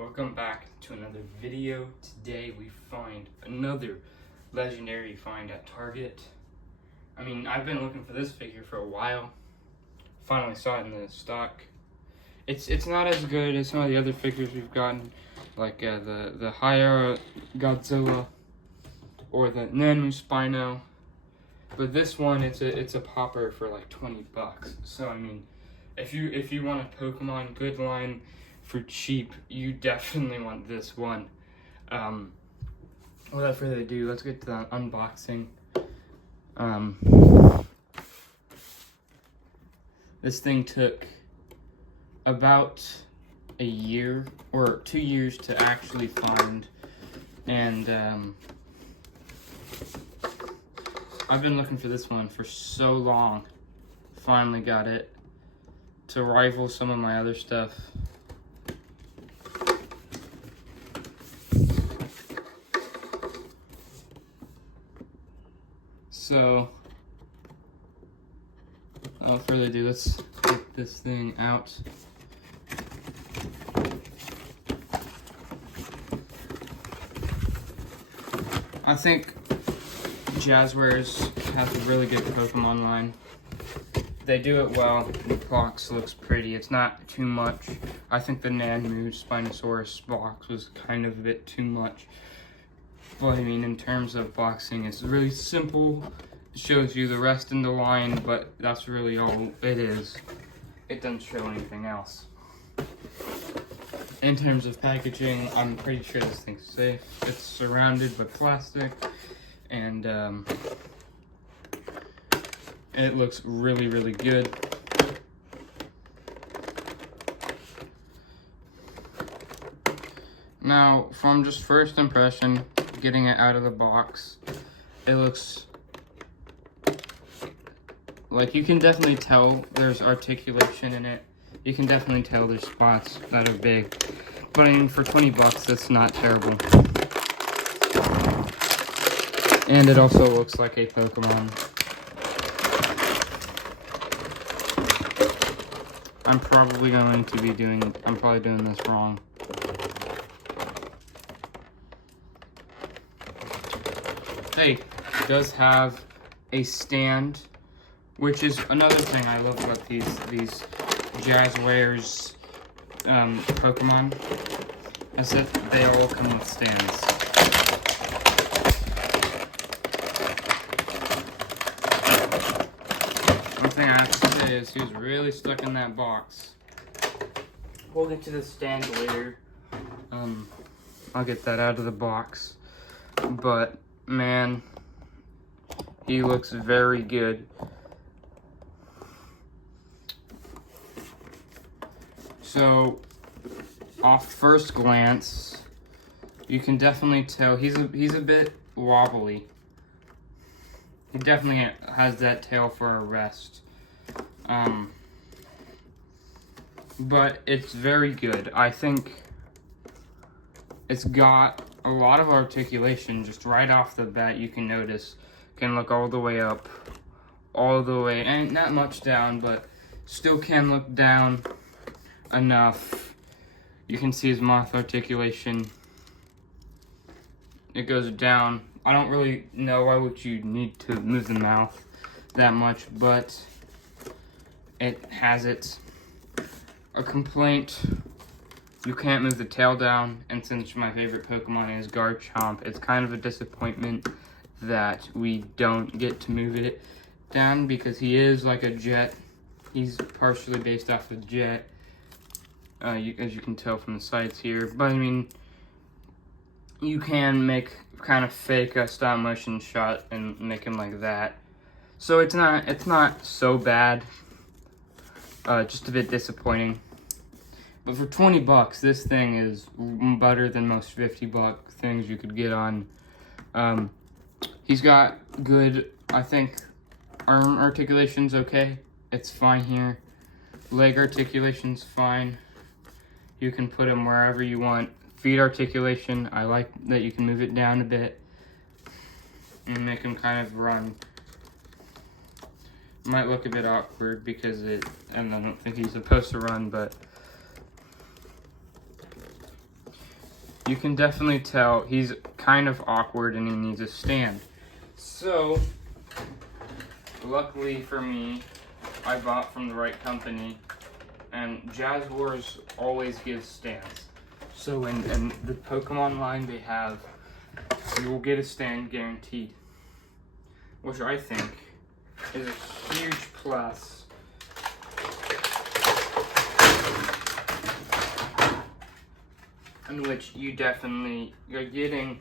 Welcome back to another video. Today we find another legendary find at Target. I mean, I've been looking for this figure for a while. Finally saw it in the stock. It's not as good as some of the other figures we've gotten, like the higher Godzilla or the Nanu Spino. But this one, it's a popper for like 20 bucks. So I mean, if you want a Pokemon good line for cheap, you definitely want this one. Without further ado, let's get to the unboxing. This thing took about a year or 2 years to actually find, and I've been looking for this one for so long. Finally got it to rival some of my other stuff. So, without further ado, let's get this thing out. I think Jazzwares has a really good Pokemon line. They do it well. The box looks pretty. It's not too much. I think the Nanu Spinosaurus box was kind of a bit too much. But I mean, in terms of boxing, it's really simple. It shows you the rest in the line, but that's really all it is. It doesn't show anything else. In terms of packaging, I'm pretty sure this thing's safe. It's surrounded by plastic, and it looks really, really good. Now, from just first impression, getting it out of the box, it looks like you can definitely tell there's articulation in it. You can definitely tell there's spots that are big. But I mean, for 20 bucks, that's not terrible. And it also looks like a Pokemon. I'm probably doing this wrong. Hey, it does have a stand, which is another thing I love about these Jazzwares Pokemon, is that they all come with stands. One thing I have to say is he was really stuck in that box. We'll get to the stand later. I'll get that out of the box. But man, he looks very good. So, off first glance, you can definitely tell he's a bit wobbly. He definitely has that tail for a rest. But it's very good. I think it's got a lot of articulation just right off the bat. You can notice, can look all the way up, all the way, and not much down, but still can look down enough. You can see his mouth articulation. It goes down. I don't really know why would you need to move the mouth that much, but it has it. A complaint: you can't move the tail down, and since my favorite Pokemon is Garchomp, it's kind of a disappointment that we don't get to move it down, because he is like a jet. He's partially based off the jet, as you can tell from the sides here. But I mean, you can make kind of fake a stop motion shot and make him like that. So it's not so bad. Just a bit disappointing. But for 20 bucks, this thing is better than most 50-buck things you could get on. He's got good, I think, arm articulation's okay. It's fine here. Leg articulation's fine. You can put him wherever you want. Feet articulation, I like that you can move it down a bit and make him kind of run. Might look a bit awkward because and I don't think he's supposed to run, but you can definitely tell he's kind of awkward and he needs a stand. So, luckily for me, I bought from the right company, and Jazzwares always gives stands. So in the Pokemon line they have, you will get a stand guaranteed, which I think is a huge plus. In which you definitely, you're getting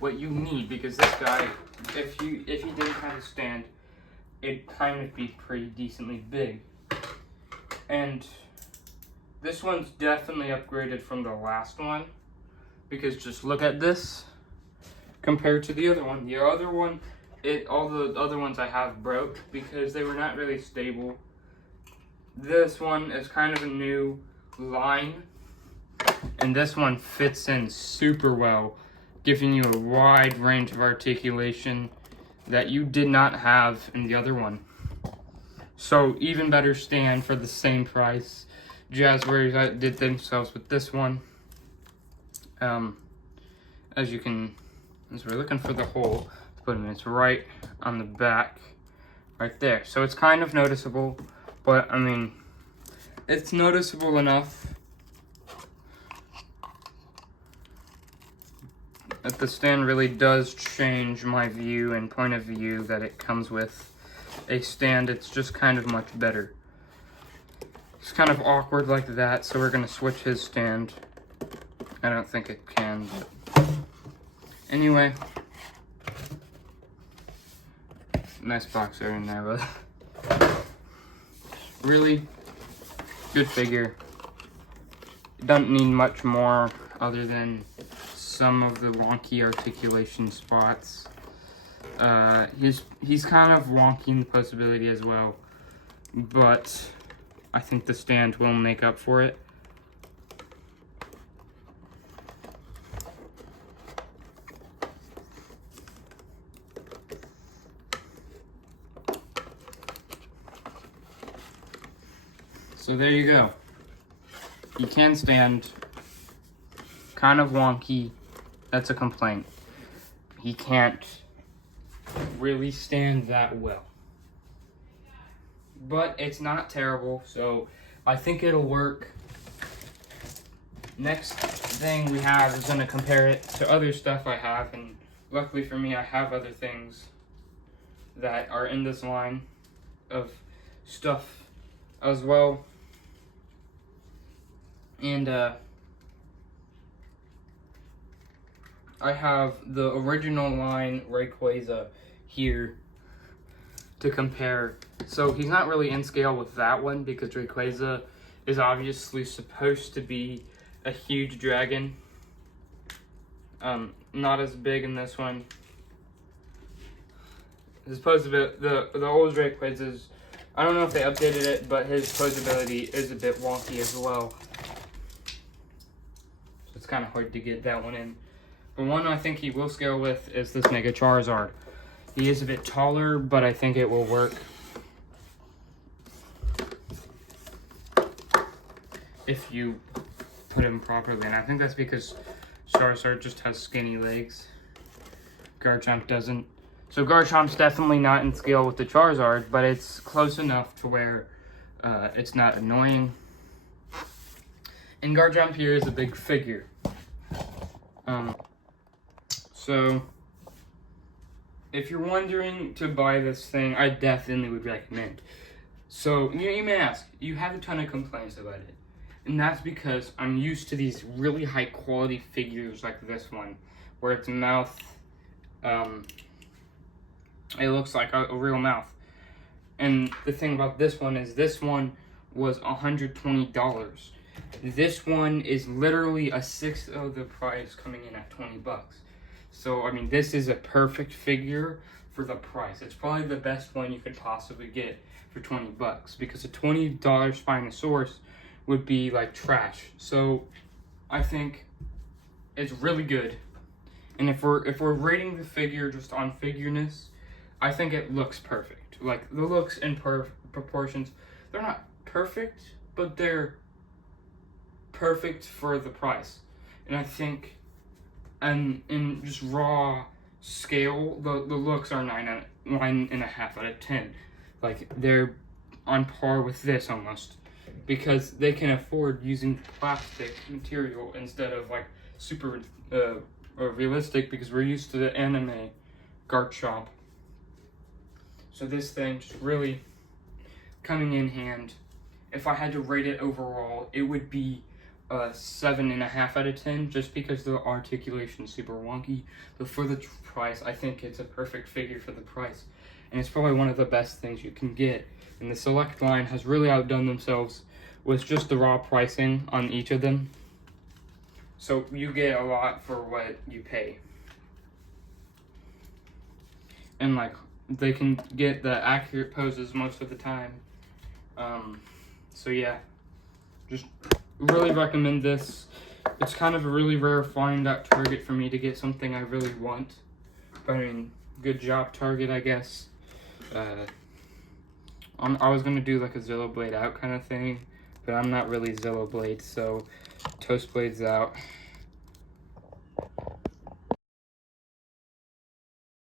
what you need, because this guy, if he didn't have a stand, it'd kind of be pretty decently big. And this one's definitely upgraded from the last one, because just look at this compared to the other one. The other one, all the other ones I have broke because they were not really stable. This one is kind of a new line, and this one fits in super well, giving you a wide range of articulation that you did not have in the other one. So even better stand for the same price. Jazzwares did themselves with this one. As you can, as we're looking for the hole to put in, it's right on the back, right there. So it's kind of noticeable, but I mean, it's noticeable enough that the stand really does change my view and point of view that it comes with a stand. It's just kind of much better. It's kind of awkward like that, so we're gonna switch his stand. I don't think it can, but anyway. Nice box art in there, but really good figure. Doesn't need much more other than some of the wonky articulation spots. He's kind of wonky in the possibility as well, but I think the stand will make up for it. So there you go. You can stand. Kind of wonky. That's a complaint. He can't really stand that well. But it's not terrible, so I think it'll work. Next thing we have is going to compare it to other stuff I have, and luckily for me I have other things that are in this line of stuff as well. And I have the original line Rayquaza here to compare. So he's not really in scale with that one because Rayquaza is obviously supposed to be a huge dragon. Not as big in this one. It's supposed to be the old Rayquaza's, I don't know if they updated it, but his posability is a bit wonky as well. So it's kind of hard to get that one in. The one I think he will scale with is this Mega Charizard. He is a bit taller, but I think it will work. If you put him properly. And I think that's because Charizard just has skinny legs. Garchomp doesn't. So Garchomp's definitely not in scale with the Charizard, but it's close enough to where it's not annoying. And Garchomp here is a big figure. So, if you're wondering to buy this thing, I definitely would recommend. So, you may ask, you have a ton of complaints about it. And that's because I'm used to these really high quality figures like this one, where its mouth, it looks like a real mouth. And the thing about this one is this one was $120. This one is literally a sixth of the price, coming in at 20 bucks. So, I mean, this is a perfect figure for the price. It's probably the best one you could possibly get for 20 bucks, because a $20 Spinosaurus would be like trash. So, I think it's really good. And if we're rating the figure just on figureness, I think it looks perfect. Like, the looks and proportions, they're not perfect, but they're perfect for the price. And I think and in just raw scale, the looks are 9.5 out of 10. Like, they're on par with this almost, because they can afford using plastic material instead of like super realistic, because we're used to the anime Garchomp. So this thing just really coming in hand. If I had to rate it overall, it would be 7.5 out of 10, just because the articulation is super wonky. But for the price, I think it's a perfect figure for the price. And it's probably one of the best things you can get. And the Select line has really outdone themselves with just the raw pricing on each of them. So you get a lot for what you pay. And like, they can get the accurate poses most of the time. So yeah, just really recommend this. It's kind of a really rare find at Target for me to get something I really want. But I mean, good job, Target, I guess. I was gonna do like a Zillow Blade out kind of thing, but I'm not really Zillow Blade, so Toast Blade's out.